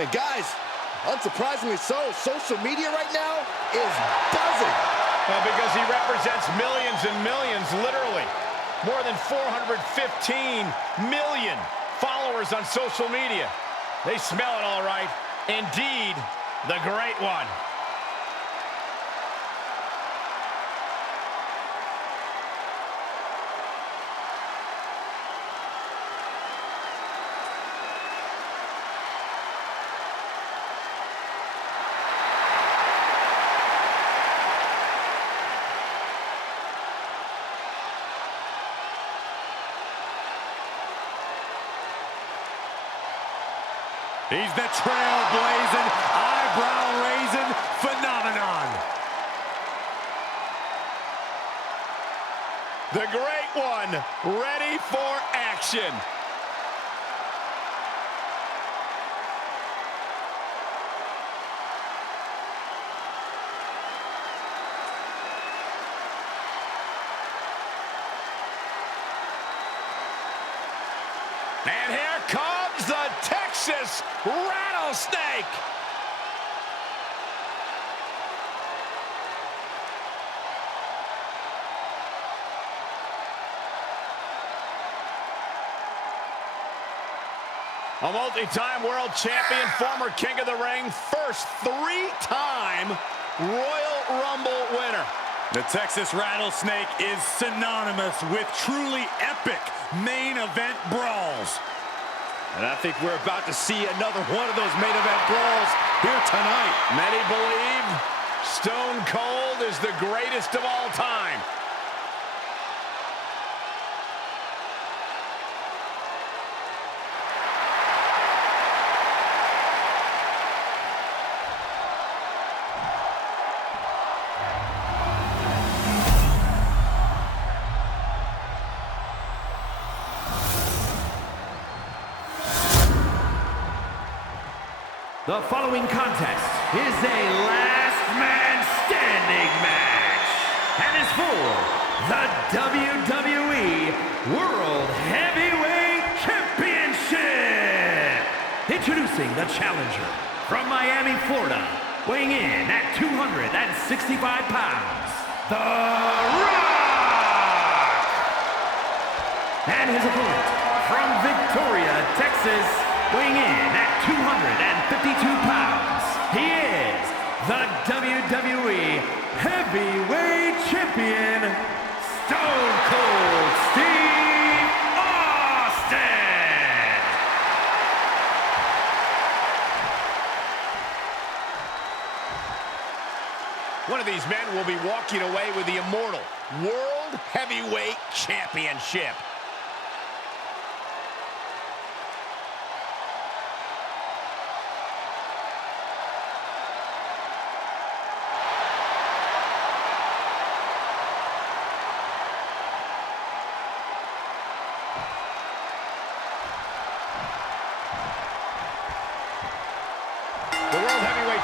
And guys, unsurprisingly so, social media right now is buzzing. Well, because he represents millions and millions, literally. More than 415 million followers on social media. They smell it all right. Indeed, the Great One. He's the trailblazing, eyebrow-raising phenomenon. The Great One, ready for action. And here comes the Texas Rattlesnake. A multi-time world champion, former king of the ring, first three-time Royal Rumble winner. The Texas Rattlesnake is synonymous with truly epic main event brawls. And I think we're about to see another one of those main event brawls here tonight. Many believe Stone Cold is the greatest of all time. The following contest is a last man standing match and is for the WWE World Heavyweight Championship. Introducing the challenger from Miami, Florida, weighing in at 265 pounds, The Rock. And his opponent from Victoria, Texas, weighing in at 252 pounds, he is the WWE Heavyweight Champion, Stone Cold Steve Austin! One of these men will be walking away with the immortal World Heavyweight Championship.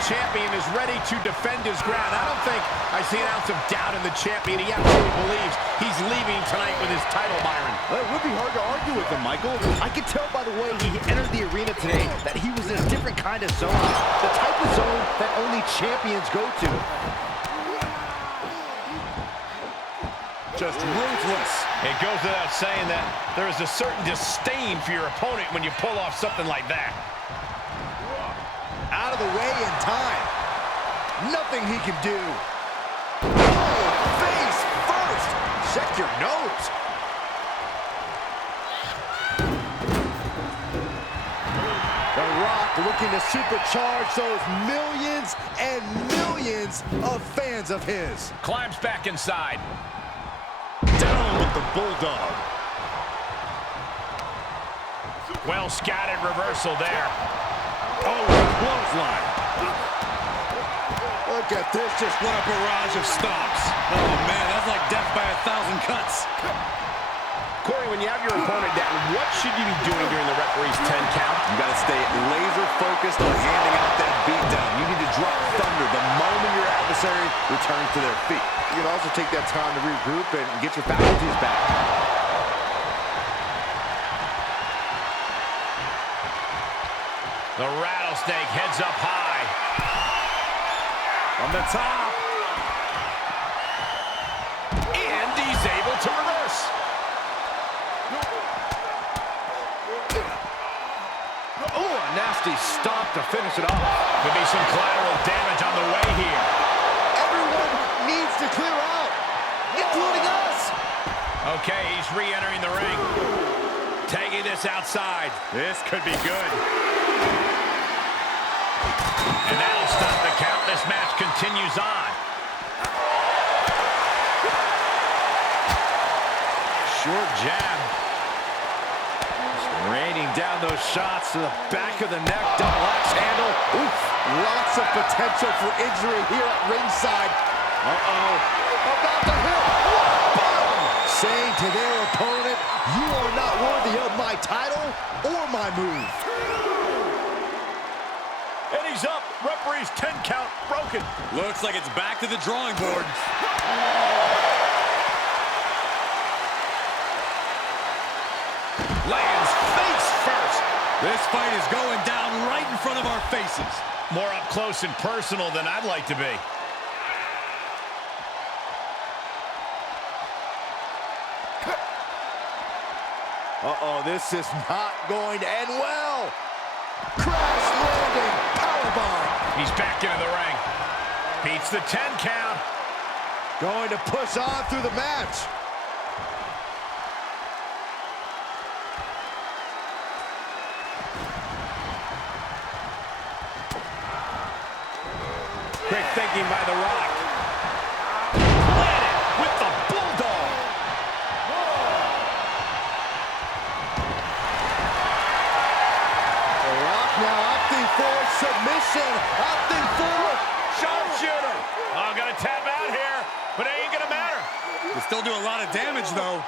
Champion is ready to defend his ground. I don't think I see an ounce of doubt in the champion. He absolutely believes he's leaving tonight with his title, Byron. Well, it would be hard to argue with him, Michael. I could tell by the way he entered the arena today that he was in a different kind of zone. The type of zone that only champions go to. Just ruthless. It goes without saying that there is a certain disdain for your opponent when you pull off something like that. Out of the way in time. Nothing he can do. Oh, face first. Check your nose. The Rock looking to supercharge those millions and millions of fans of his. Climbs back inside. Down with the Bulldog. Well scattered reversal there. Oh, clothesline. Look at this, just What a barrage of stomps. Oh, man, that's like death by 1,000 cuts. Corey, when you have your opponent down, what should you be doing during the referee's 10 count? You got to stay laser focused on handing out that beatdown. You need to drop thunder the moment your adversary returns to their feet. You can also take that time to regroup and get your faculties back. The rattlesnake heads up high. From the top. And he's able to reverse. Oh, a nasty stomp to finish it off. Could be some collateral damage on the way here. Everyone needs to clear out, including us. Okay, he's re-entering the ring. Tagging this outside. This could be good. And that'll stop the count. This match continues on. Short jab. Just raining down those shots to the back of the neck. Double axe handle. Oof. Lots of potential for injury here at ringside. Uh-oh. About to hit. Boom! Saying to their opponent, you are not worthy of my title or my move. And he's up. Referee's 10 count broken. Looks like it's back to the drawing board. Lands face first. This fight is going down right in front of our faces. More up close and personal than I'd like to be. Uh-oh, this is not going to end well. Crash landing, powerbomb. He's back into the ring. Beats the 10 count. Going to push on through the match. Quick thinking by The Rock. Planted with the bulldog. The Rock now opting for submission, opting for Sharpshooter. Oh, gonna tap out here, but it ain't gonna matter. They still do a lot of damage, though.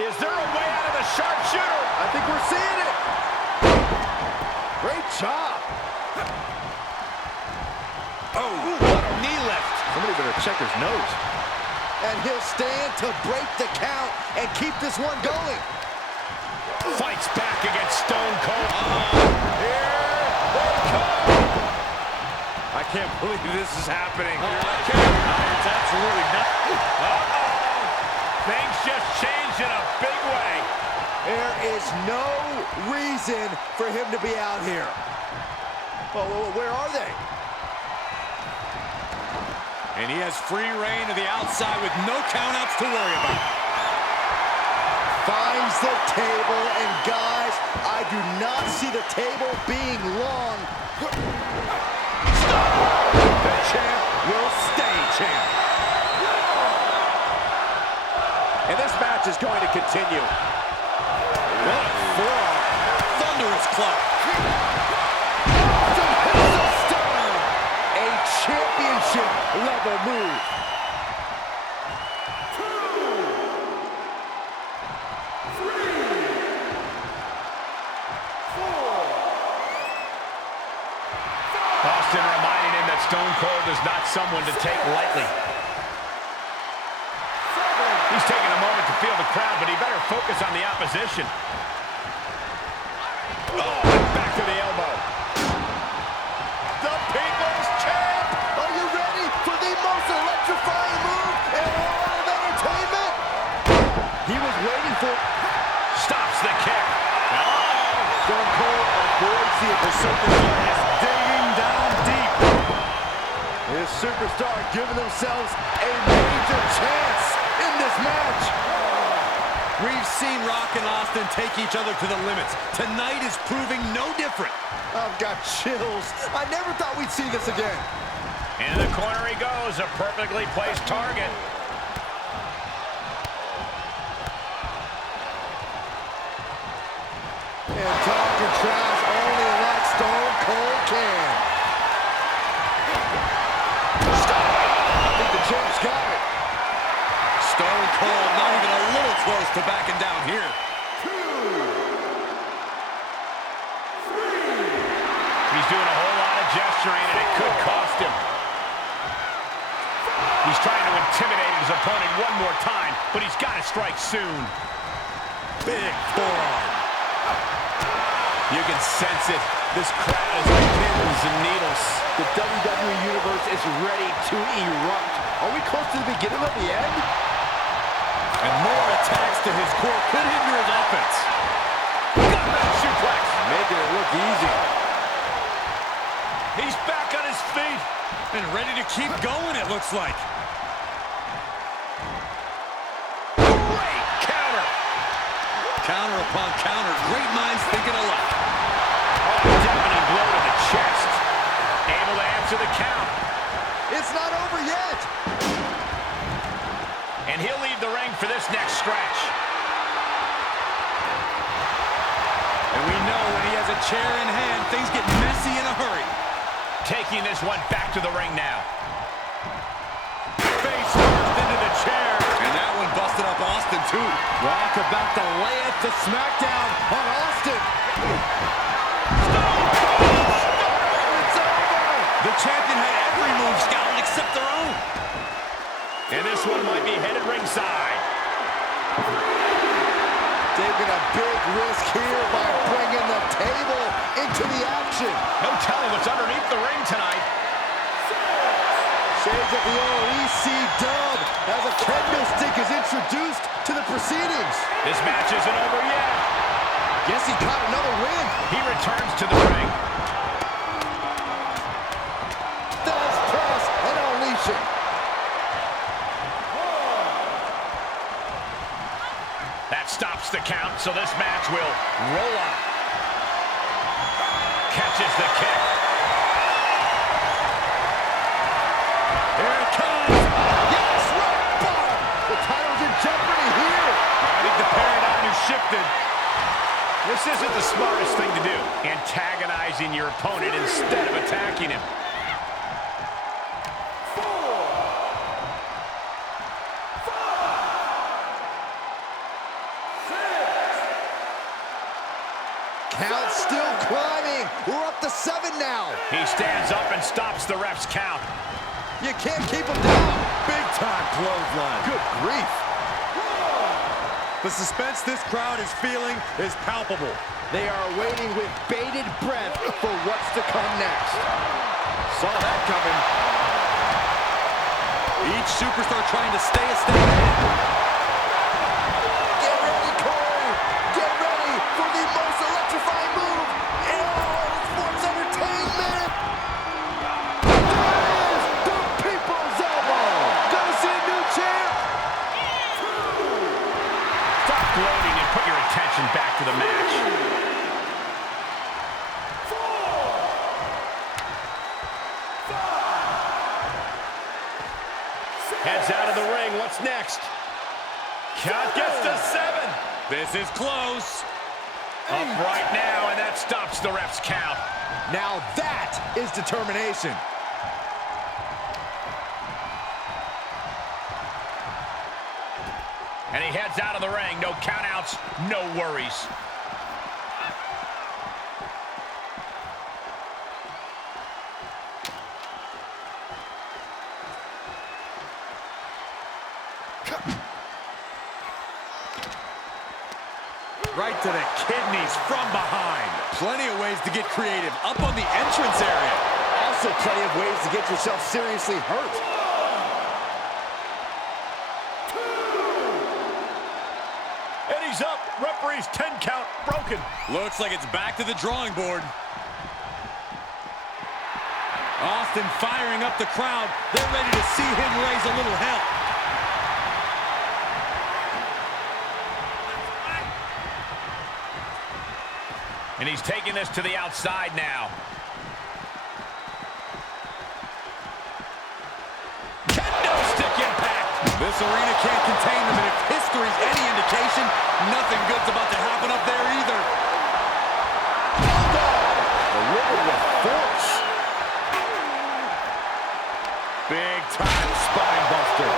Is there a way out of the sharpshooter? I think we're seeing it. Great job. Oh, what a knee lift. Somebody better check his nose. And he'll stand to break the count and keep this one going. Fights back against Stone Cold. Here they come. I can't believe this is happening. It's absolutely not. Uh-oh. Things just changed in a big way. There is no reason for him to be out here. Oh, where are they? And he has free reign to the outside with no countouts to worry about. Finds the table, and guys, I do not see the table being long. The champ will stay champ. And this match is going to continue. What a forearm. Thunderous club. A championship level move. Austin reminding him that Stone Cold is not someone to take lightly. He's taking a moment to feel the crowd, but he better focus on the opposition. Oh, back to the elbow. The People's Champ! Are you ready for the most electrifying move in all of entertainment? He was waiting for... Stops the kick. Stone Cold avoids the superstar is digging down deep. His superstar giving themselves a major chance in this match. We've seen Rock and Austin take each other to the limits. Tonight is proving no different. I've got chills. I never thought we'd see this again. In the corner he goes, a perfectly placed target. And talking trash only like Stone Cold can. I think the champ's got it. Stone Cold not even a little close to backing down here. He's doing a whole lot of gesturing, and it could cost him. He's trying to intimidate his opponent one more time, but he's got to strike soon. Big forearm. You can sense it. This crowd is like pins and needles. The WWE Universe is ready to erupt. Are we close to the beginning of the end? And more attacks to his core could hinder his offense. Got that suplex. Making it look easy. He's back on his feet. And ready to keep going, it looks like. Great counter. Counter upon counter. Great minds thinking alike. Oh, deafening blow to the chest. Able to answer the count. It's not over yet. And he'll leave the ring for this next stretch. And we know when he has a chair in hand, things get messy in a hurry. Taking this one back to the ring now. Face first into the chair. And that one busted up Austin, too. Rock about to lay it to SmackDown on Austin. It's over. The champion had every move scouted except their own. And this one might be headed ringside. Taking a big risk here by bringing the table into the action. No telling what's underneath the ring tonight. Shades of the old EC dub as a kendo stick is introduced to the proceedings. This match isn't over yet. Guess he caught another win. He returns to the ring. Does press and unleash it. That stops the count, so this match will roll on. Catches the kick. Here it comes. Yes, rock bottom. The title's in jeopardy here. I think the paradigm has shifted. This isn't the smartest thing to do, antagonizing your opponent instead of attacking him. Count still climbing. We're up to 7 now. He stands up and stops the ref's count. You can't keep him down. Big time clothesline. Good grief. The suspense this crowd is feeling is palpable. They are waiting with bated breath for what's to come next. Saw that coming. Each superstar trying to stay a step ahead. Get ready, Corey. Get ready for the most electrifying move in all sports entertainment. There is the People's Elbow. Gonna see a new champ. Stop gloating and put your attention back to the match. Heads out of the ring. What's next? Count gets to 7. This is close. Up right now, and that stops the ref's count. Now that is determination. And he heads out of the ring. No countouts, no worries. Right to the kidneys from behind. Plenty of ways to get creative. Up on the entrance area. Also plenty of ways to get yourself seriously hurt. And he's up. Referee's 10 count broken. Looks like it's back to the drawing board. Austin firing up the crowd. They're ready to see him raise a little hell. And he's taking this to the outside now. Kendo stick impact. This arena can't contain them, and if history's any indication, nothing good's about to happen up there either. Delivered with force. Big time spine buster.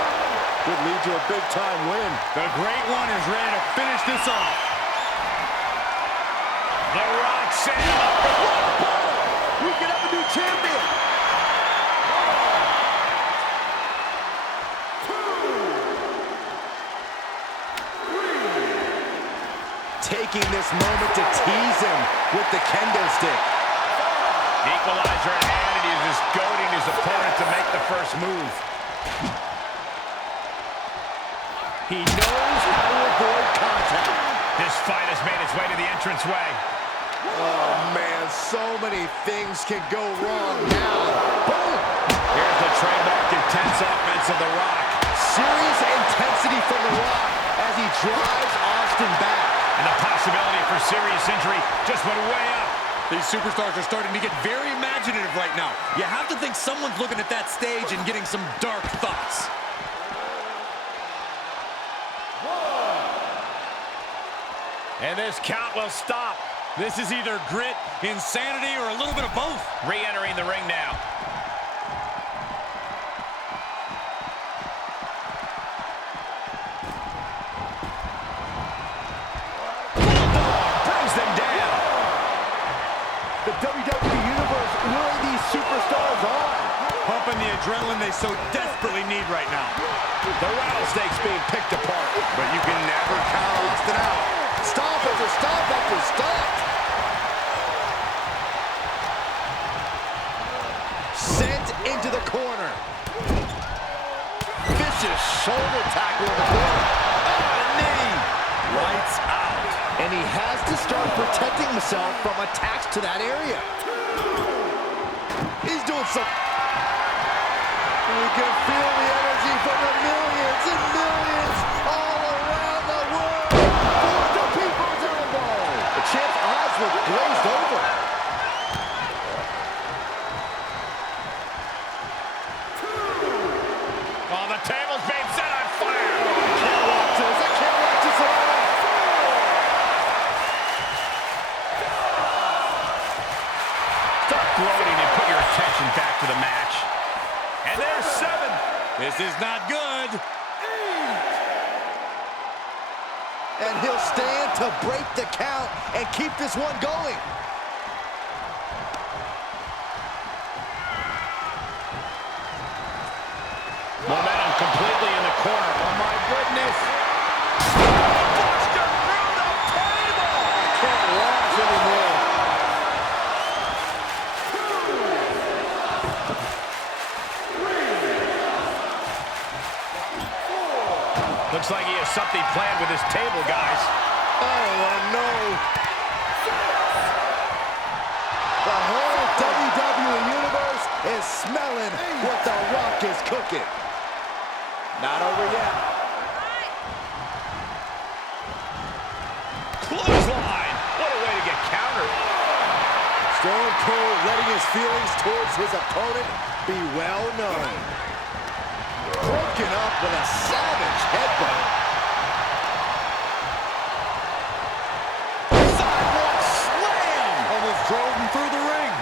Could lead to a big time win. The Great One is ready to finish this off. The Rock sand. We could have a new champion. Taking this moment to tease him with the kendo stick. Equalizer in hand, and he's just goading his opponent to make the first move. He knows how to avoid contact. This fight has made its way to the entranceway. Oh, man, so many things can go wrong now. Boom! Here's the trademark intense offense of The Rock. Serious intensity from The Rock as he drives Austin back. And the possibility for serious injury just went way up. These superstars are starting to get very imaginative right now. You have to think someone's looking at that stage and getting some dark thoughts. And this count will stop. This is either grit, insanity, or a little bit of both. Re-entering the ring now. Brings them down. The WWE Universe luring these superstars on. Pumping the adrenaline they so desperately need right now. The rattlesnake's being picked apart. But you can never count Austin out. Stomp after stomp after stomp. Sent into the corner. Vicious shoulder tackle in the corner. Oh, a knee. Lights out. And he has to start protecting himself from attacks to that area. He's doing some... You can feel the energy from the millions and millions all around the world. For the people's elbow. The champ's eyes look glazed over. Oh, the table's being set on fire. Can't watch this. I can't watch this at all. Stop gloating and put your attention back to the match. And there's 7. This is not good. And he'll stand to break the count and keep this one going. Momentum completely in the corner. Oh, my goodness. Buster through the table. Can't watch anymore. Looks like he has something planned with his table, guys. Oh, no. The whole WWE Universe is smelling what The Rock is cooking. Not over yet. Clothesline. What a way to get countered. Stone Cold letting his feelings towards his opponent be well known. Broken up with a savage headbutt. Sidewalk slam! Almost drove him through the ring.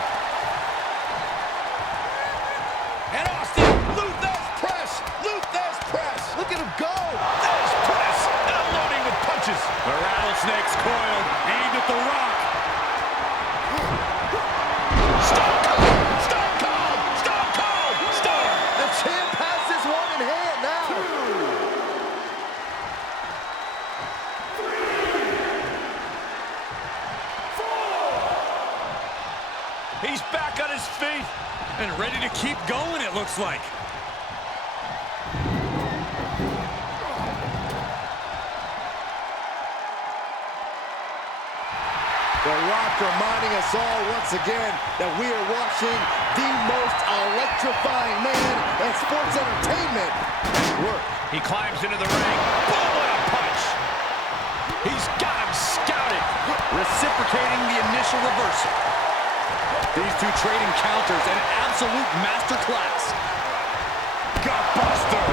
And Austin, Luther's press! Luther's press! Look at him go! There's press. Unloading with punches. The rattlesnake's coiled, aimed at The Rock. Stone Cold. Stone Cold. Stone Cold. Stone. The champ has this one in hand now. He's back on his feet. And ready to keep going, it looks like. The Rock reminding us all once again that we are watching the most electrifying man in sports entertainment work. He climbs into the ring. Boom, what a punch. He's got him scouted. Reciprocating the initial reversal. These two trading counters, an absolute masterclass. Gutbuster.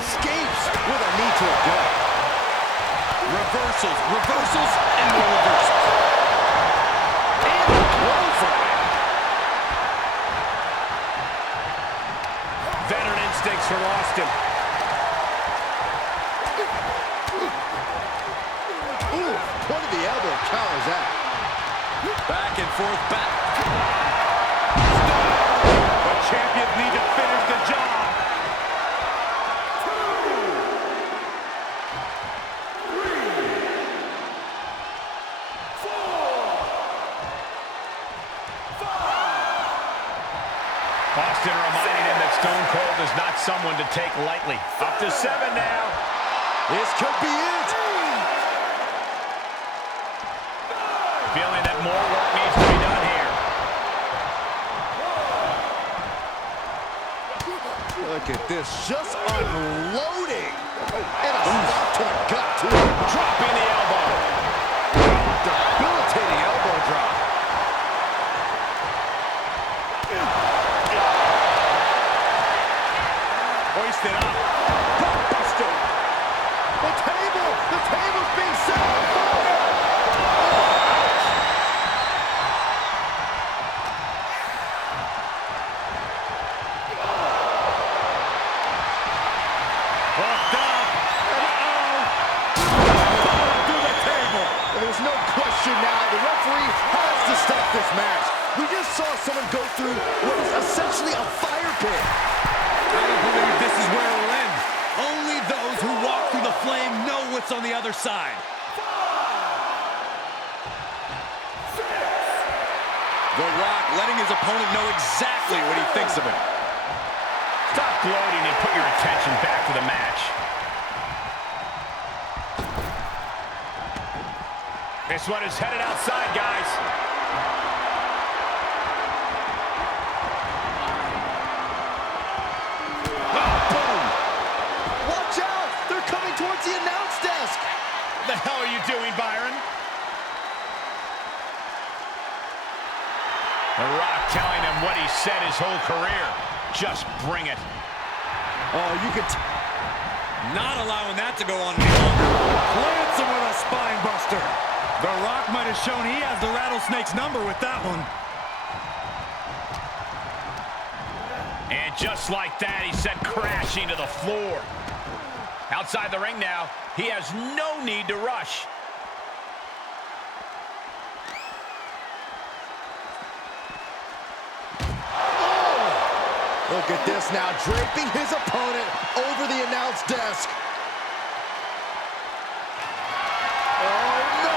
Escapes with a knee to the gut. Reversals, reversals, and more reversals. And a clothesline. Veteran instincts from Austin. Ooh, point of the elbow counters that. Back and forth, back. The champions need to finish the job. world is not someone to take lightly. Up to 7 now. This could be it. Feeling that more work needs to be done here. Look at this, just unloading. And a stop to the gut, too. Dropping the elbow. Debilitating elbow drop. Hoisted up. Buster. The table's being set on fire. Hooked up. Through the table. There's no question now, the referee has to stop this match. We just saw someone go through what is essentially a fire pit. I don't believe this is where it will end. Only those who walk through the flame know what's on the other side. 5, 6. The Rock letting his opponent know exactly what he thinks of him. Stop gloating and put your attention back to the match. This one is headed outside, guys. Watch out! They're coming towards the announce desk! What the hell are you doing, Byron? The Rock telling him what he said his whole career. Just bring it. Oh, you could... Not allowing that to go on any longer. Plants him with a spine buster. The Rock might have shown he has the Rattlesnake's number with that one. And just like that, he sent crashing to the floor. Outside the ring now, he has no need to rush. Look at this now, draping his opponent over the announce desk. Oh, no!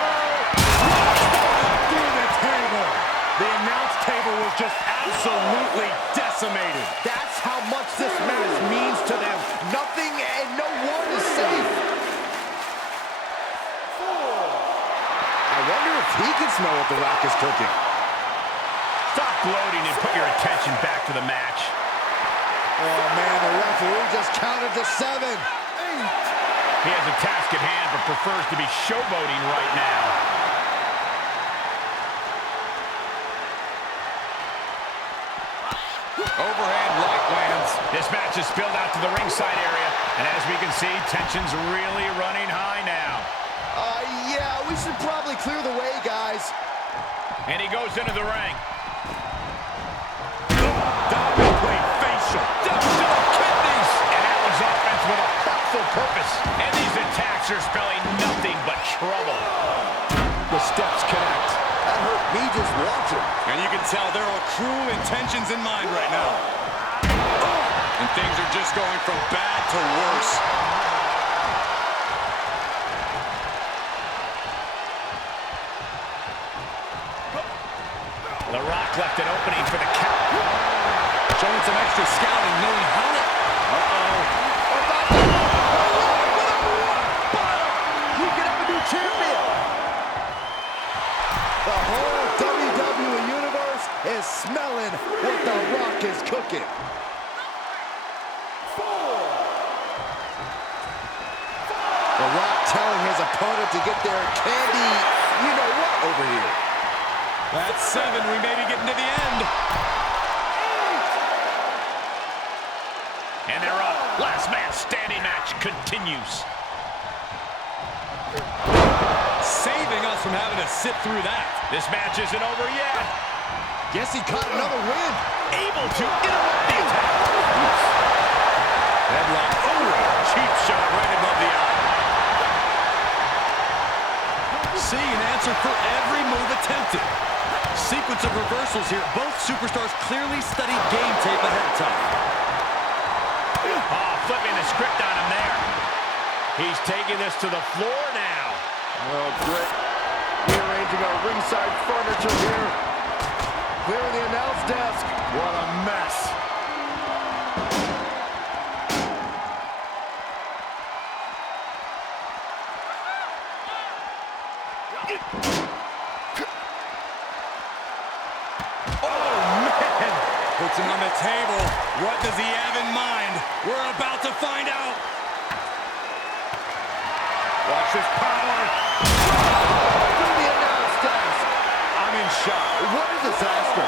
Through the table. The announce table was just absolutely decimated. That's how much this match means to them. Nothing and no one is safe. 4. I wonder if he can smell what the Rock is cooking. Stop gloating and put your attention back to the match. Oh, man, the referee just counted to 7. He has a task at hand, but prefers to be showboating right now. Overhand right lands. This match is spilled out to the ringside area, and as we can see, tension's really running high now. Yeah, we should probably clear the way, guys. And he goes into the ring. Diamond plate facial. Down to the kidneys. And that was offense with a hurtful purpose. And these attacks are spelling nothing but trouble. The steps connect. That hurt me just watching. And you can tell there are cruel intentions in mind right now. And things are just going from bad to worse. The Rock left an opening for the count. Showing some extra scouting, knowing how to... We can have a new champion. The whole WWE Universe is smelling what The Rock is cooking. 4. The Rock telling his opponent to get their candy, you know what, over here. That's 7. We may be getting to the end. 8. And they're up. Last man standing match continues. Saving us from having to sit through that. This match isn't over yet. Guess he caught another win. Able to interrupt the attack. Headlock. Oh, cheap shot right above the eye. Seeing an answer for every move attempted. Sequence of reversals here. Both superstars clearly studied game tape ahead of time. Oh, flipping the script on him there. He's taking this to the floor now. Oh, great. Rearranging our ringside furniture here. Clearing the announce desk. What a mess. Puts him on the table. What does he have in mind? We're about to find out. Watch this power. Through the announce desk. I'm in shock. What a disaster.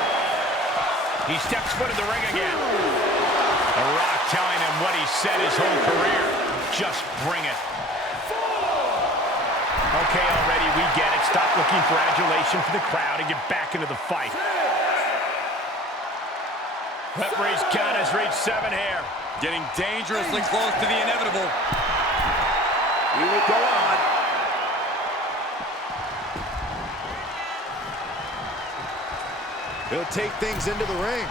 He steps foot in the ring again. The Rock telling him what he said his whole career. Just bring it. Okay, already, we get it. Stop looking for adulation for the crowd and get back into the fight. Referee's count has reached 7 here. Getting dangerously close to the inevitable. He will go on. He'll take things into the ring.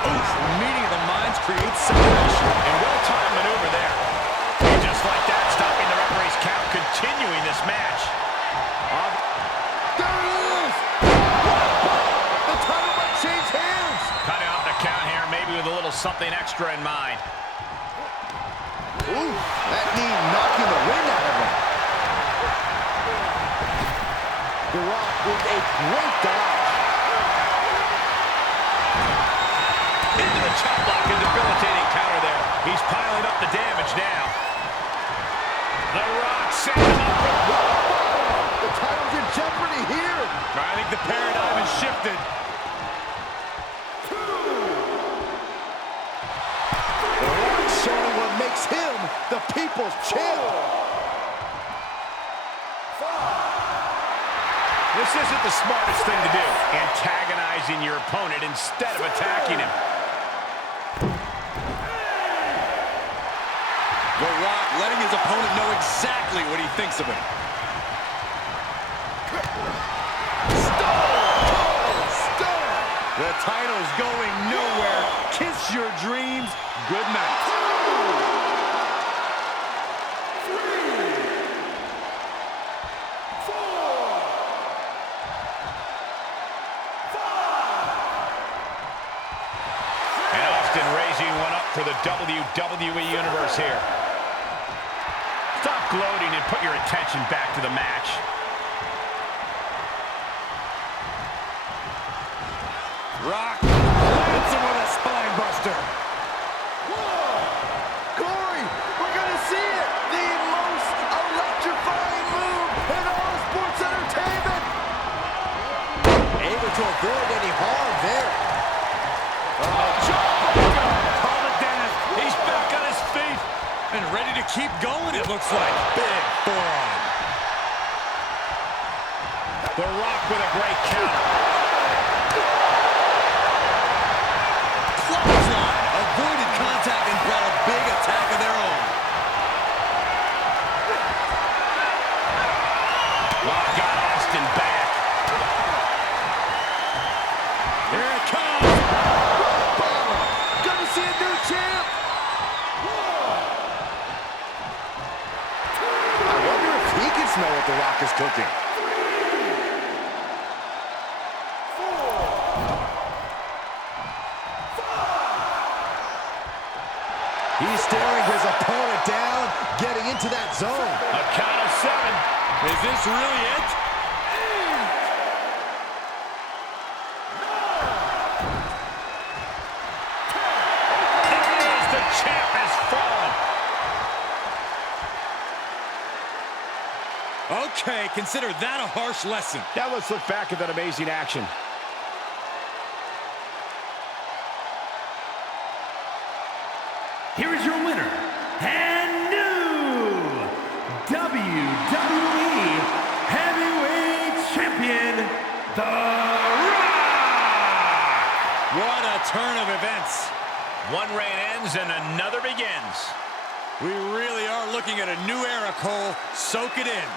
Oof, meeting of the minds creates separation. And well-timed maneuver there. And just like that, stopping the referee's count, continuing this match. There it is! The title might change hands! Cutting off the count here, maybe with a little something extra in mind. Ooh, that knee knocking the wind out of him. The Rock with a great dodge. Into the chop block, a debilitating counter there. He's piling up the damage now. The Rock setting him up for... The title's in jeopardy here. I think the paradigm has shifted. The Rock showing what makes him the people's champ. This isn't the smartest thing to do, antagonizing your opponent instead of attacking him. The Rock letting his opponent know exactly what he thinks of him. The title's going nowhere. Kiss your dreams. Good night. 3, 4, 5. And Austin raising one up for the WWE Universe here. Stop gloating and put your attention back to the match. Rock lands him with a spine buster. Corey, we're going to see it. The most electrifying move in all sports entertainment. Able to avoid any harm there. Call it Dennis. He's back on his feet and ready to keep going, it looks like. Big forearm. The Rock with a great counter. Clothesline. Avoided contact and brought a big attack of their own. Rock got Austin back. Here it comes. Gonna see a new champ. I wonder if he can smell what The Rock is cooking. 4, 5. He's staring his opponent down, getting into that zone. A count of 7. Is this really it? 8, 9, 10. There it is, the champ has fallen. Okay, consider that a harsh lesson. Now let's look back at that amazing action. Here is your winner, and new WWE Heavyweight Champion, The Rock! What a turn of events. One reign ends and another begins. We really are looking at a new era, Cole. Soak it in.